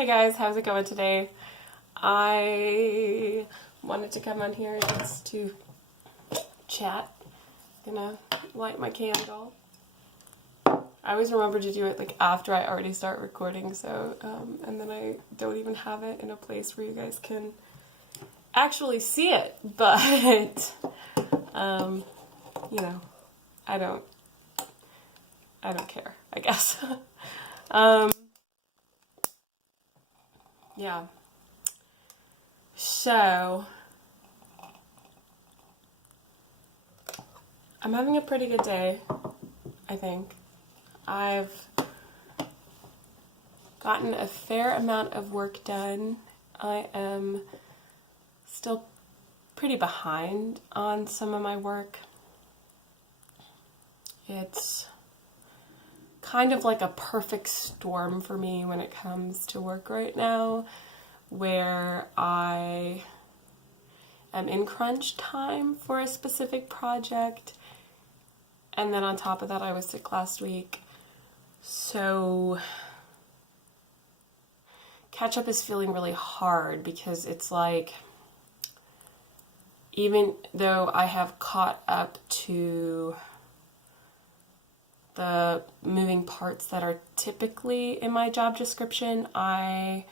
Hey guys, how's it going today? I wanted to come on here just to chat. Gonna light my candle. I always remember to do it like after I already start recording, so and then I don't even have it in a place where you guys can actually see it. But you know, I don't care, I guess. Yeah. So, I'm having a pretty good day, I think. I've gotten a fair amount of work done. I am still pretty behind on some of my work. It's kind of like a perfect storm for me when it comes to work right now, where I am in crunch time for a specific project, and then on top of that I was sick last week, so catch up is feeling really hard because it's like, even though I have caught up to the moving parts that are typically in my job description, I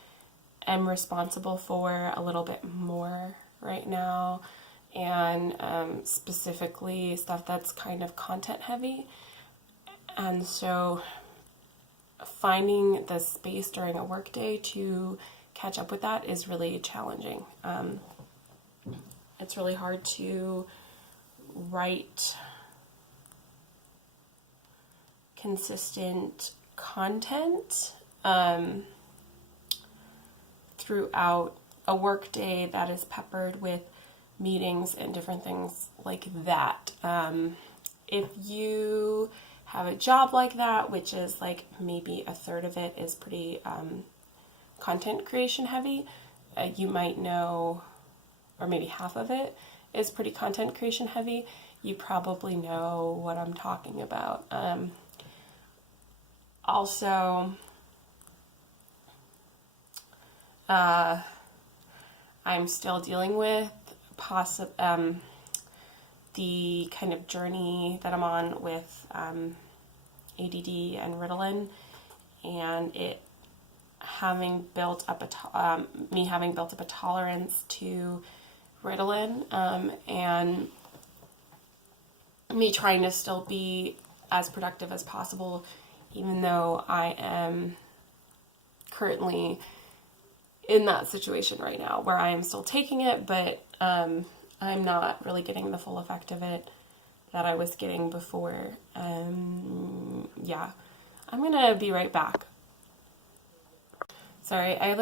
am responsible for a little bit more right now, and specifically stuff that's kind of content heavy. And so finding the space during a workday to catch up with that is really challenging. It's really hard to write consistent content throughout a workday that is peppered with meetings and different things like that. If you have a job like that, which is like maybe a third of it is pretty content creation heavy, you might know, or maybe half of it is pretty content creation heavy, you probably know what I'm talking about. Also, I'm still dealing with the kind of journey that I'm on with ADD and ritalin, and it having built up me having built up a tolerance to ritalin, and me trying to still be as productive as possible, even though I am currently in that situation right now where I am still taking it, but I'm not really getting the full effect of it that I was getting before. Yeah, I'm gonna be right back. Sorry, I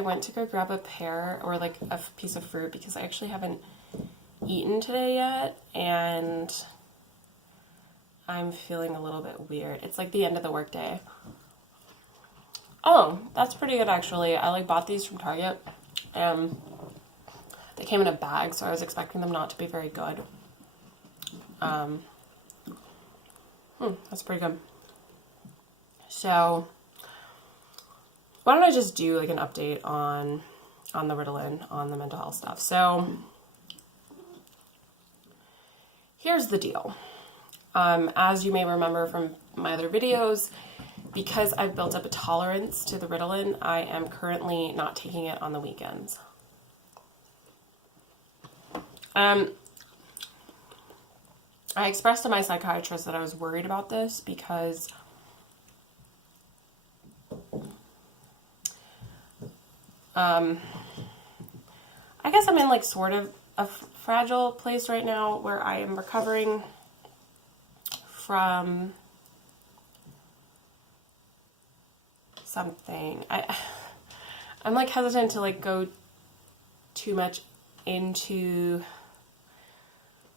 went to go grab a pear or like a piece of fruit because I actually haven't eaten today yet, and I'm feeling a little bit weird. It's like the end of the workday. Oh, that's pretty good actually. I bought these from Target, and they came in a bag, so I was expecting them not to be very good. That's pretty good. So, why don't I just do like an update on the Ritalin, on the mental health stuff. So, here's the deal. As you may remember from my other videos, because I've built up a tolerance to the Ritalin, I am currently not taking it on the weekends. I expressed to my psychiatrist that I was worried about this because I guess I'm in like sort of a fragile place right now where I am recovering from something. I'm like hesitant to like go too much into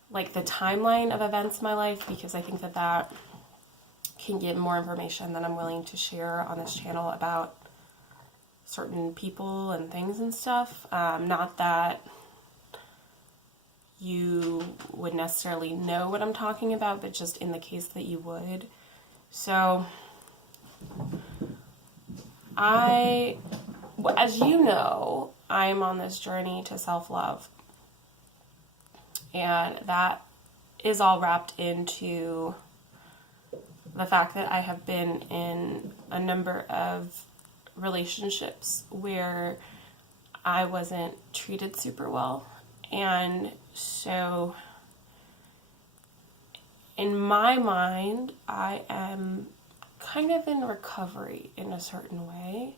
like the timeline of events in my life, because I think that can give more information than I'm willing to share on this channel about certain people and things and stuff. Not that you would necessarily know what I'm talking about, but just in the case that you would. So As you know, I'm on this journey to self-love. And that is all wrapped into the fact that I have been in a number of relationships where I wasn't treated super well. And so in my mind, I am kind of in recovery in a certain way.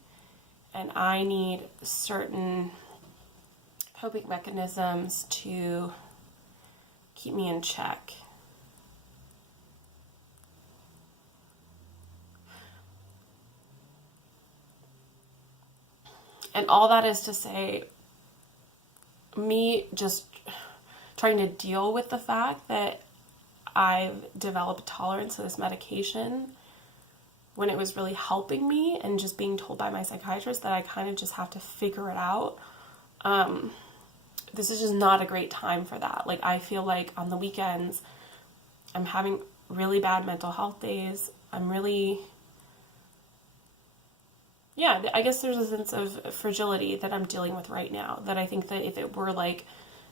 And I need certain coping mechanisms to keep me in check. And all that is to say, me just trying to deal with the fact that I've developed tolerance to this medication when it was really helping me, and just being told by my psychiatrist that I kind of just have to figure it out. This is just not a great time for that. Like, I feel like on the weekends, I'm having really bad mental health days. I'm really, I guess there's a sense of fragility that I'm dealing with right now, that I think that if it were like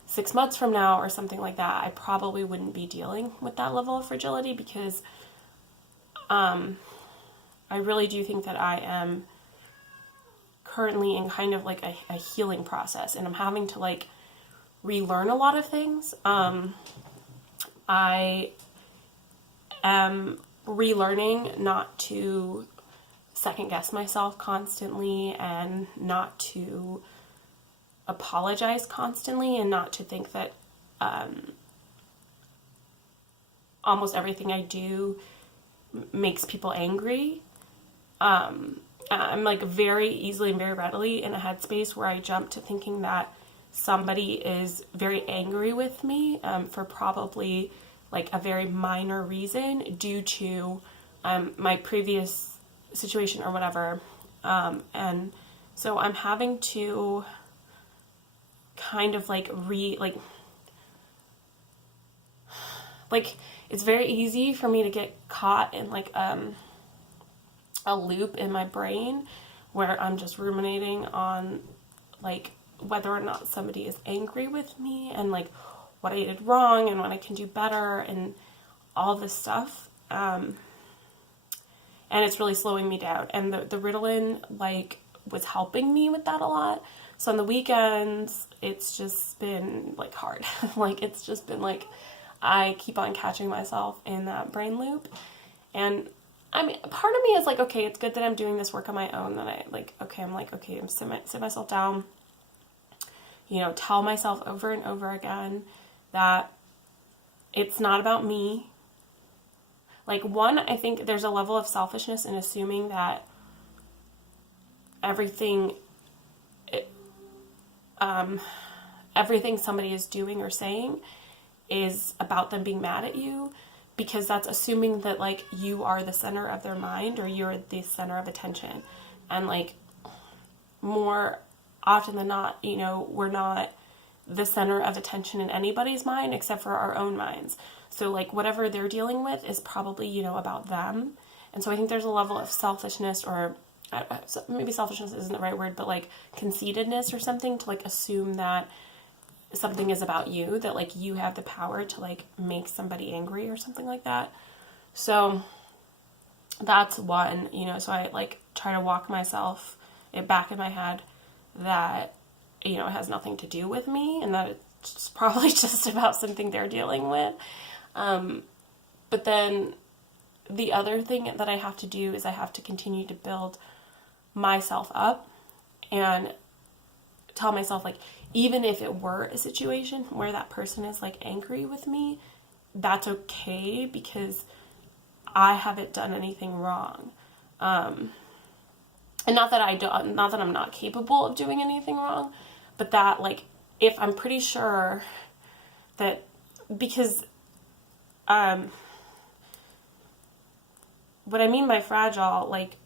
6 months from now or something like that, I probably wouldn't be dealing with that level of fragility, because I really do think that I am currently in kind of like a healing process, and I'm having to like relearn a lot of things. I am relearning not to second guess myself constantly, and not to apologize constantly, and not to think that almost everything I do makes people angry. I'm like very easily and very readily in a headspace where I jump to thinking that somebody is very angry with me for probably like a very minor reason due to my previous situation or whatever. And so I'm having to kind of like it's very easy for me to get caught in like a loop in my brain where I'm just ruminating on like whether or not somebody is angry with me, and like what I did wrong and what I can do better and all this stuff. And it's really slowing me down. And the Ritalin like was helping me with that a lot. So on the weekends, it's just been like hard. Like it's just been like I keep on catching myself in that brain loop. And I mean, part of me is like, okay, it's good that I'm doing this work on my own. That I'm sit myself down, tell myself over and over again that it's not about me. Like, one, I think there's a level of selfishness in assuming that everything somebody is doing or saying is about them being mad at you, because that's assuming that like you are the center of their mind, or you're the center of attention. And like more often than not, we're not the center of attention in anybody's mind except for our own minds. So like whatever they're dealing with is probably, about them. And so I think there's a level of selfishness, or maybe selfishness isn't the right word, but like conceitedness or something, to like assume that something is about you, that like you have the power to like make somebody angry or something like that. So that's one, so I like try to walk myself it back in my head that, it has nothing to do with me, and that it's probably just about something they're dealing with. But then the other thing that I have to do is I have to continue to build myself up and tell myself, like, even if it were a situation where that person is like angry with me, that's okay, because I haven't done anything wrong. And not that I'm not capable of doing anything wrong, but that like, if I'm pretty sure that, because, what I mean by fragile, like,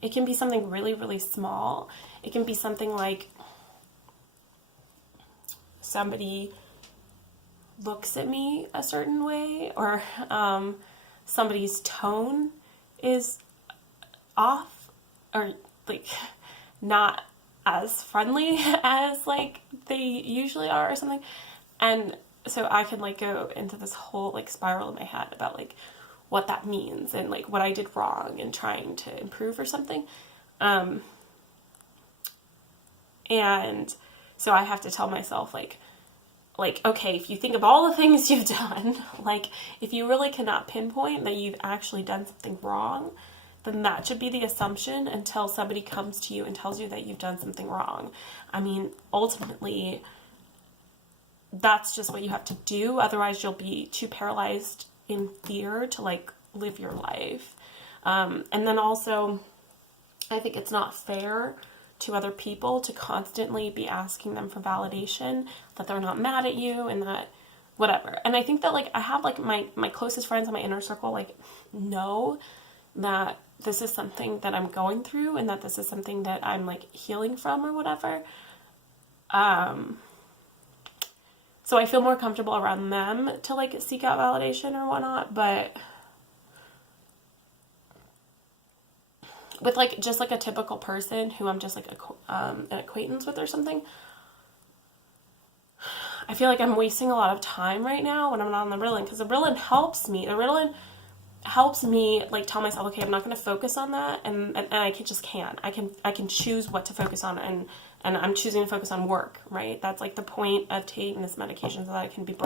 it can be something really, really small. It can be something like somebody looks at me a certain way, or somebody's tone is off, or like not as friendly as like they usually are or something. And so I can like go into this whole like spiral in my head about like what that means and like what I did wrong and trying to improve or something. And so I have to tell myself like, okay, if you think of all the things you've done, like if you really cannot pinpoint that you've actually done something wrong, then that should be the assumption until somebody comes to you and tells you that you've done something wrong. I mean, ultimately, that's just what you have to do. Otherwise, you'll be too paralyzed in fear to like live your life. And then also, I think it's not fair to other people to constantly be asking them for validation, that they're not mad at you and that whatever. And I think that like I have like my closest friends in my inner circle like know that this is something that I'm going through and that this is something that I'm like healing from or whatever. So I feel more comfortable around them to like seek out validation or whatnot, but with like just like a typical person who I'm just like an acquaintance with or something, I feel like I'm wasting a lot of time right now when I'm not on the Ritalin, because the Ritalin helps me. The Ritalin helps me like tell myself, okay, I'm not going to focus on that, and I can't. I can choose what to focus on, and I'm choosing to focus on work, right? That's like the point of taking this medication, so that I can be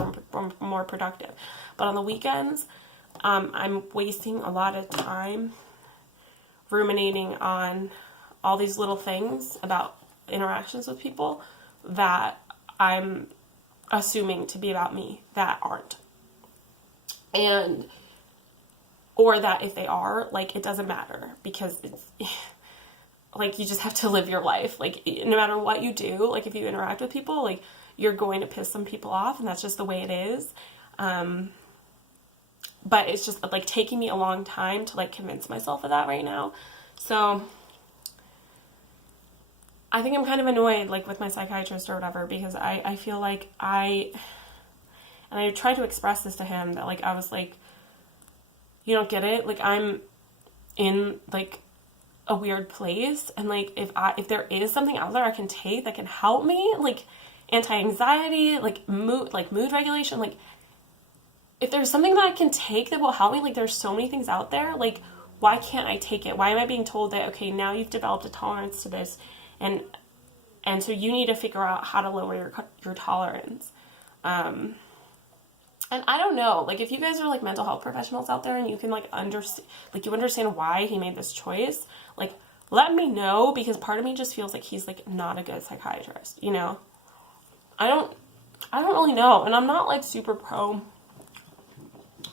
more productive. But on the weekends, I'm wasting a lot of time ruminating on all these little things about interactions with people that I'm assuming to be about me that aren't. And, or that if they are, like, it doesn't matter, because it's, like, you just have to live your life. Like, no matter what you do, like, if you interact with people, like, you're going to piss some people off, and that's just the way it is. But it's just, like, taking me a long time to, like, convince myself of that right now. So I think I'm kind of annoyed, like, with my psychiatrist or whatever, because I feel like and I tried to express this to him, that, like, I was like, you don't get it? Like, I'm in, like, a weird place, and, like, if there is something out there I can take that can help me, like, anti-anxiety, like, mood regulation, like, if there's something that I can take that will help me, like, there's so many things out there, like, why can't I take it? Why am I being told that, okay, now you've developed a tolerance to this, and so you need to figure out how to lower your tolerance. And I don't know, like, if you guys are, like, mental health professionals out there and you can, like, you understand why he made this choice, like, let me know, because part of me just feels like he's, like, not a good psychiatrist, you know? I don't really know, and I'm not, like, super pro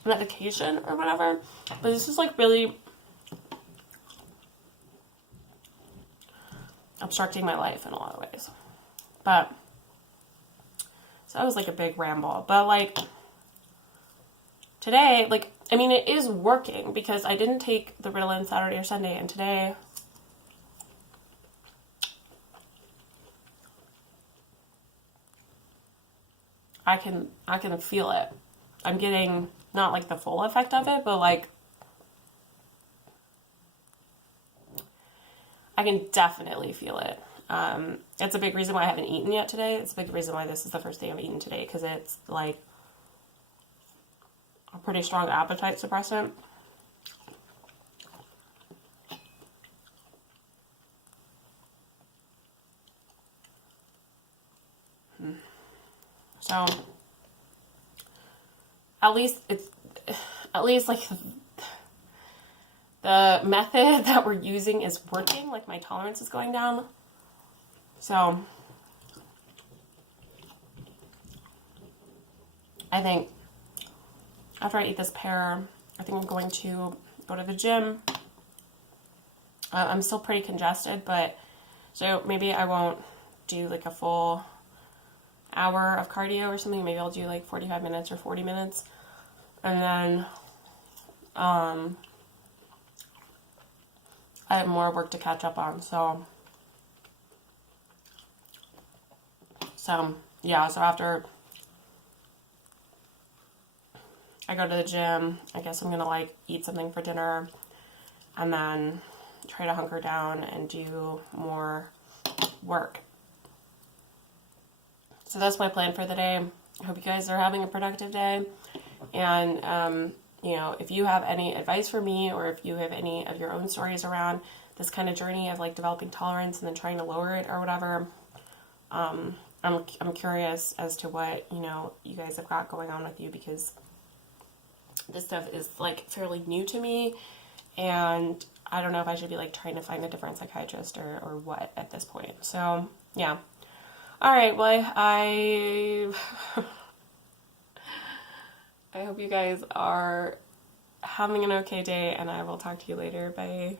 medication or whatever, but this is, like, really obstructing my life in a lot of ways. But so that was like a big ramble, but like today, like, I mean, it is working, because I didn't take the Ritalin Saturday or Sunday, and today I can feel it. I'm getting not like the full effect of it, but like I can definitely feel it. It's a big reason why I haven't eaten yet today. It's a big reason why this is the first day I've eaten today, because it's like a pretty strong appetite suppressant. So at least like the method that we're using is working. Like, my tolerance is going down. So I think after I eat this pear, I think I'm going to go to the gym. I'm still pretty congested, but so maybe I won't do like a full hour of cardio or something. Maybe I'll do like 45 minutes or 40 minutes. And then I have more work to catch up on. So yeah, so after I go to the gym, I guess I'm gonna like eat something for dinner, and then try to hunker down and do more work. So that's my plan for the day. I hope you guys are having a productive day. And, if you have any advice for me, or if you have any of your own stories around this kind of journey of like developing tolerance and then trying to lower it or whatever, I'm curious as to what, you guys have got going on with you, because this stuff is like fairly new to me, and I don't know if I should be like trying to find a different psychiatrist or what at this point. So yeah. All right. Well, I hope you guys are having an okay day, and I will talk to you later. Bye.